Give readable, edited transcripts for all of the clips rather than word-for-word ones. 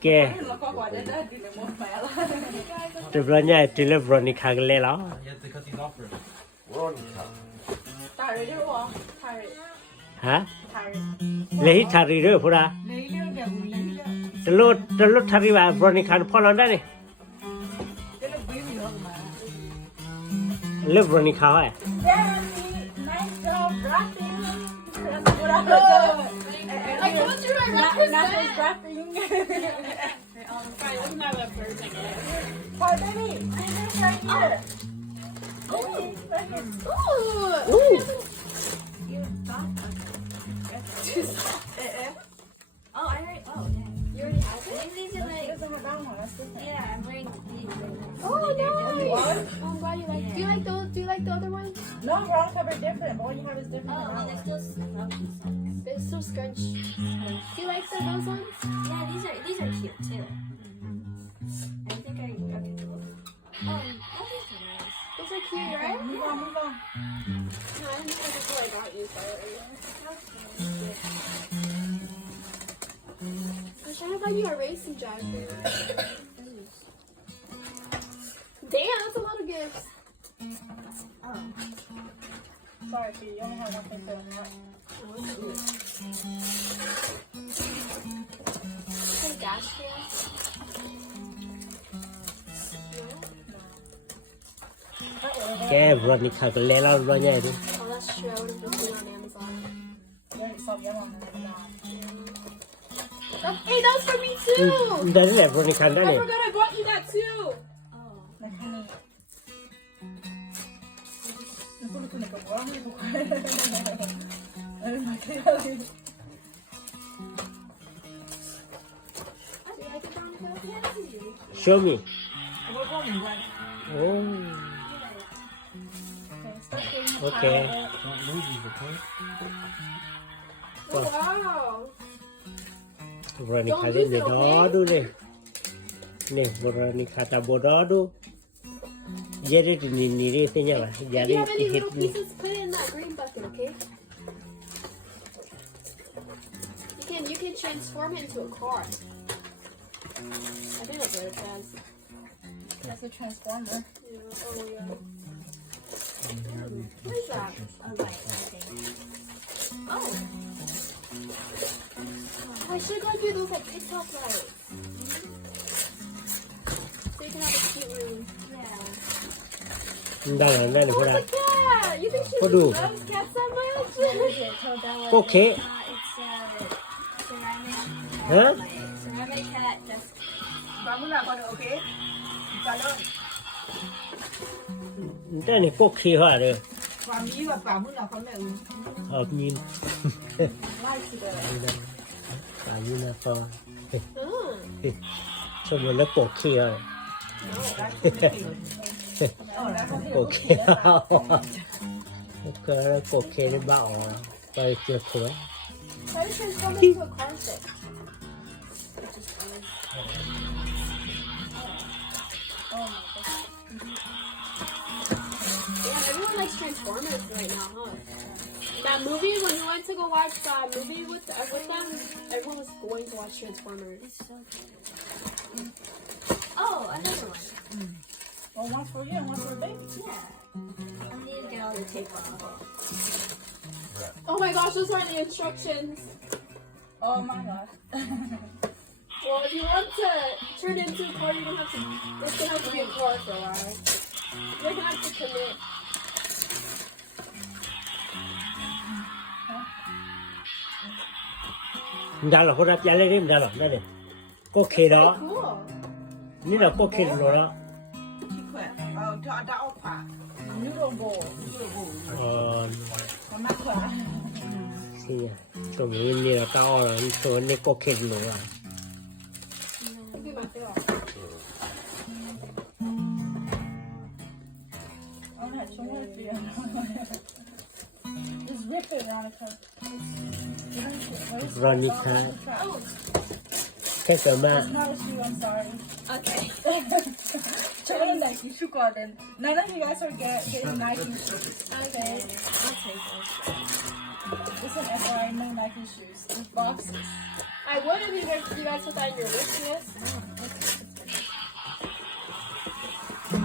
Kê Từ bữa nhảy từ lớp rồi đi khang lê đó Hả? Lấy thà đi rồi phụ ra Từ lúc thà đi vào rồi đi khang phó lần đó đi Lớp rồi đi khao à I told you I represent. Oh, I already. Oh, yeah. You already have it. These are like. Yeah, I'm wearing these. Oh, nice. I'm glad you like. Do you like those? Do you like the other ones? No, we're all covered different. All you have is different. Oh, well, they're still scrunchy. They're so scrunch. Do you like those ones? Yeah, these are cute too. I think I okay, cool. Oh, these are nice. Those are cute, right? Move on, move on. No, I think that's what I got you. I was trying to buy you a racing jacket. Damn, that's a lot of gifts. Oh. Sorry, Pete, you only have one thing for them. Some dash cams. Kê rồi đi khang lê đó rồi nhảy đi Oh, that's true. I would have just been on Amazon. You already saw the other one. Hey, that's for me too. Đấy là rồi đi khang đó I này forgot I bought you that too. Show me Oh Okay Oh, wow. Rồi đi khang đến đó đu này Nè, rồi đi khang ta bồ đó đu Giờ đi đi thế nhá Giờ If đi you have any hết little pieces, put it in that green bucket, okay? You can transform it into a car. I think that's what it says. That's a transformer. Yeah. Oh yeah. What is that? A light thing. Oh. I should have got you those like TikTok lights. So you can have a cute room. Yeah. Đâu là đây này Oh, phụ it's ra a cat! You think she Có đủ. loves cats so much? Okay, so Bella. Có khế It's ceramic. Hả? Ceramic cat. Just. Bà muốn nào con được, ok? Bà lên. Đây này có khế hả rồi Bà Mỹ và bà muốn nào con được. Hợp nhìn Like today. Bà nhìn là có Oh. Cho mình nó có khế hả Có khế hả Có khế nó bảo Bài chưa khối Try to transform it into a car set. Yeah, everyone likes Transformers right now, huh? That movie, when we went to go watch that movie with them, everyone was going to watch Transformers. Oh, another one. Well, one for you and one for baby. Yeah. I need to get all the tape off. Oh my gosh, those are the instructions. Oh my god. Well, if you want to turn it into a car, you're gonna have to. It's gonna have to be a car for a while. You're gonna have to commit. Đã là có đáp giá lên đến đã là đây này Có khế đó Cool. Như là có khế rồi đó Đau khỏa. Noodle bowl. Nó mắc khỏa. Xin nhỉ Chỗ mình như là cao rồi Chỗ này có khế rồi à Be my girl. Oh, that's so much beer. Just rip it, Veronica. Veronica Cái kiểu mà It's not with you, I'm sorry. Okay. 저는 Nike shoe None of you guys are getting Nike. Okay. I'll take this. Listen, FYI, no Nike shoes. These boxes. I would if you guys put that in your wish list.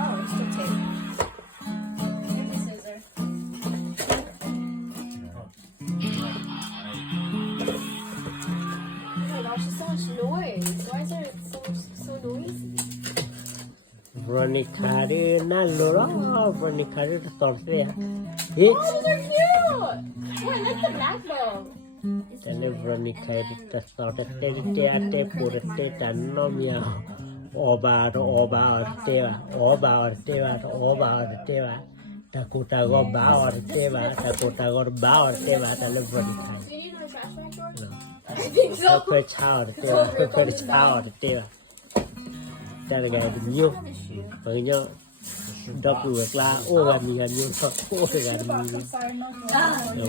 Oh, it's the tape. Here's the scissor. Oh my gosh, there's so much noise. Why is there so noisy? Veronica ဒီနာလိုတော့ Veronica ဒီတော့တယ်ဟေး Oh, those are cute! Wait, that's the black though. တယ် Veronica ဒီတော့တဲ့တဲ့ပိုတဲ့တန်နော်မြောအော်ဘာတဲ့အော်ဘာတဲ့တကူတာကဘာတဲ့တကူတာကဘာတဲ့တယ် Veronica Do you need another trash bag, George? No. I think so. ဖက်ချောင်းတဲ့ဖက်ချောင်းတဲ့တယ်ကမျိုးဘယ်ညတော့ကူကလာအိုးကမီကမျိုးတော့အိုးကမီ I'm sorry, no.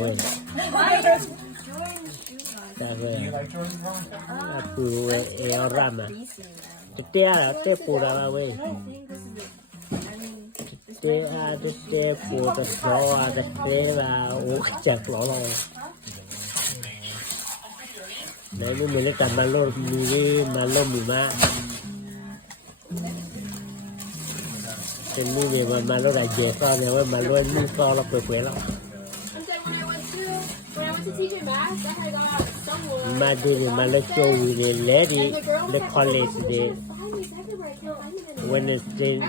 ဝဲ Why is Jordan shoe box? တာပဲ You like Jordan Brown? အပူအေရမ Decent now. တဲ့ပူတာဝဲ I think this is I mean, this တဲ့ပူတော့တဲ့ပါအိုးချက်လောလောနိုင်မလဲတမလို့မီမလို့မီမเป็นมือเนี่ยมาแล้วได้เยอะก็เนี่ยว่ามาล้วนมือก็เราเปื่อยๆแล้ว I'm saying when I went to TJ Maxx, I had got someone. มาดูเนี่ยมาแล้วโจวีเนี่ยเลดี้เลคอลเลจเนี่ย Find these everywhere. I can't find them anymore. วันนี้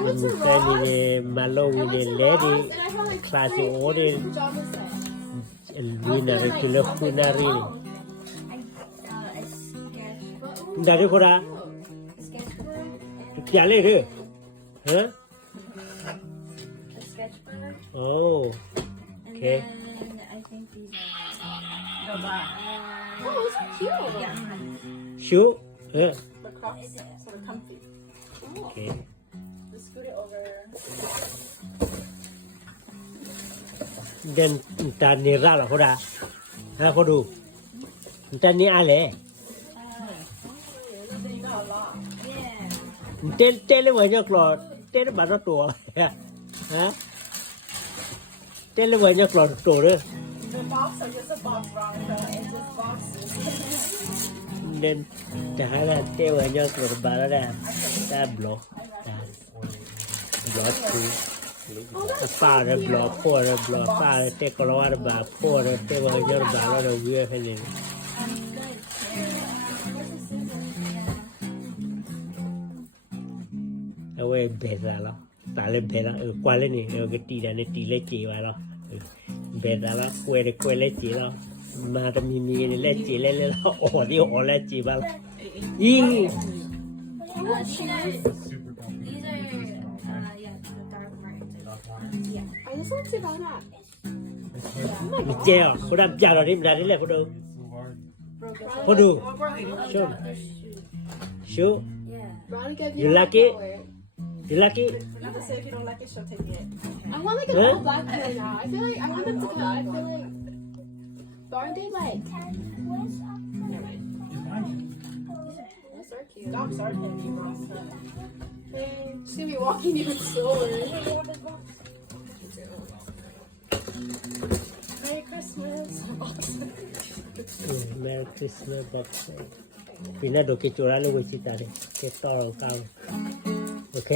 มันใช้เนี่ยมาแล้ววีเนี่ยเลดี้ And I found like คลาสโอเดน pajama set. วีนาร์คือเลือกคูนารี I sketch ได้ด้วยคนละ sketch อย่าเลยด้วยฮะ a sketch burner. โอ้ And Okay. then I think these The back. Oh, those are cute. yeah. ชูเออ The crocs. So they're comfy. โอเค Just scoot it over. เดินตาเนี่ยร่าหรอคนละฮะคนดูตาเนี่ยอะไร Then you got a lot. Yeah. เต้นเลยวันนี้กลอดเต้นบ้านตัวฮะเต้นเลยวันนี้กลอดตัวเลย The box are just a box, Veronica. It's just boxes. เดินจะหาอะไรเต้นวันนี้กลอดบ้านแล้วได้บล็อกคือป้าเลยบล็อกพ่อเลยบล็อกป้าเลยเต้กลอดบ้าพ่อเลยเต้วันนี้บ้านแล้วเราเวียแค่นี้เอาไว้เบสแล้วตาเลยเบสแล้วกว่าเลยนี่ก็ตีได้เนี่ยตีเลยจีไว้แล้วเบสแล้วกวยเลยจีแล้วมาแต่มีเนี่ยเลยจีเลยแล้วโอ้ที่โอ้เลยจีบ้าแล้วอี Shoes. Super comfy. These are yeah, the dark martins. Yeah. I just want to buy that. มีเจ้าคนดับจ่าเราที่มันได้เลยคนดู It's so hard. คนดู Oh, ชูชู Yeah. Veronica, if You don't like it? go wear it. ยูลักกี้ Never say if you don't like it, she'll take it. I want like an Huh? all black pair now. I feel like I want them to come. I feel like. Aren't they like? Never mind. Those are cute. Dogs are heavy, Veronica. Hey, she's gonna be walking even slower. Merry Christmas. แมรี่คริสต์มาสบ็อกซ์ปีหน้าดูกิจวัตรลูกชิตาเลยเก็บต่อเราเก่าโอเค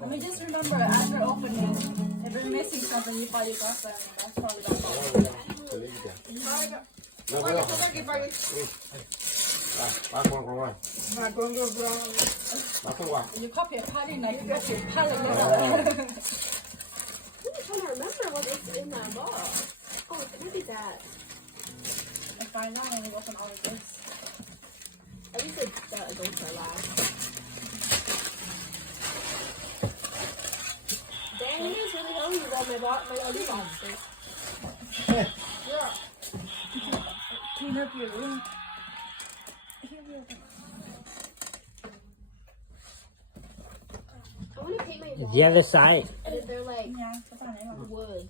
Let me just remember, after opening, if you're missing something, you thought you got them. That's probably not You copy a party night, you got your palette. I'm trying to remember what was in that box. Oh, it could be that. And find out when we open all of this. At least it got a gold for last. Dang, you guys really hungry about my other boxes. Clean up your room. I want to paint my walls. the other side And they're like Yeah, that's fine. wood.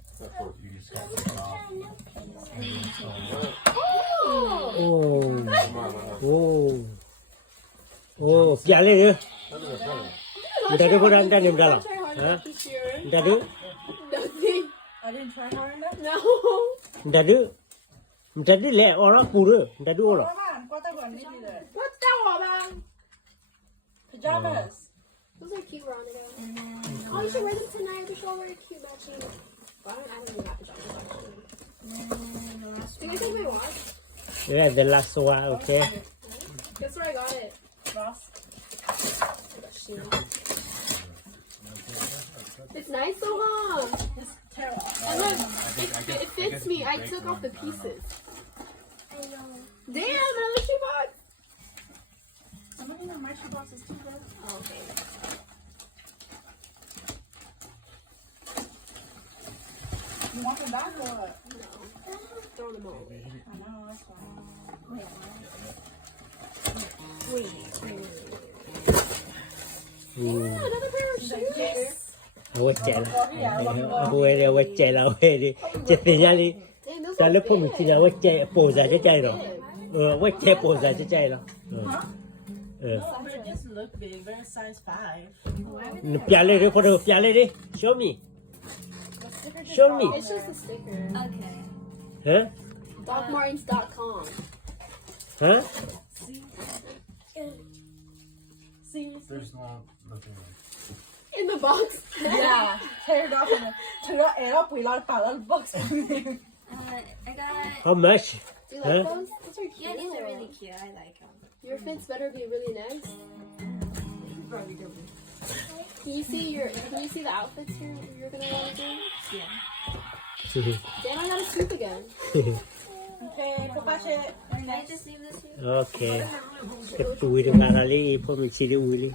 โอ้โอ้โอ้อย่าเลยเนี่ยมันได้ดูคนนั้นได้หนึ่งกันหรอฮะ This year. ได้ดู Nothing. I didn't try her in that. No. ဒါဒူဒါဒူလေအော်ရပူရဒါဒူအော် Come on, what about me there? What's that all about? Pajamas. Those are cute, Veronica. Oh, you should wear them tonight. We should all wear cute matching. Well, I don't even have pajamas actually. Do you think we watch? yeah the last one okay Guess where I got it? Ross. I got Shein. It's nice though, huh? It's terrible. And look, it fits me. I took off the pieces. I know. Damn, another shoebox. I'm looking at my shoebox is too good. Oh, okay. You want them back or what? No. Throw them away. I know, that's fine. Another pair of shoes. အဝတ်ကျလာအဝတ်ရဝတ်ကျလာဝဲဒီကျတင်ရလေး Dang, those ဒါ are လည်းဖို့မ big. ချင်ဝတ်ကျပေါ်စားကြကြတော့ဝတ်ကျပေါ်စားကြကြတော့ No, they just look big. They're size 5. ပြလေရဖို့ပြလေရ show me show me It's just a sticker. Okay. ဟမ် DocMartens.com. ဟမ် Seriously? There's nothing like In the box. Yeah. Tear it off and tear it up. We lot of box. I got. how much Do you like those? Those are cute. Yeah, these are really cute. I like them. Your fits better be really nice. Can you see the outfits you're gonna want to do? Yeah. Damn, I gotta swoop again. Okay, Papache. Can I just leave this here? okay တူဝီရငါလေးဖို့မချီရဦးလေး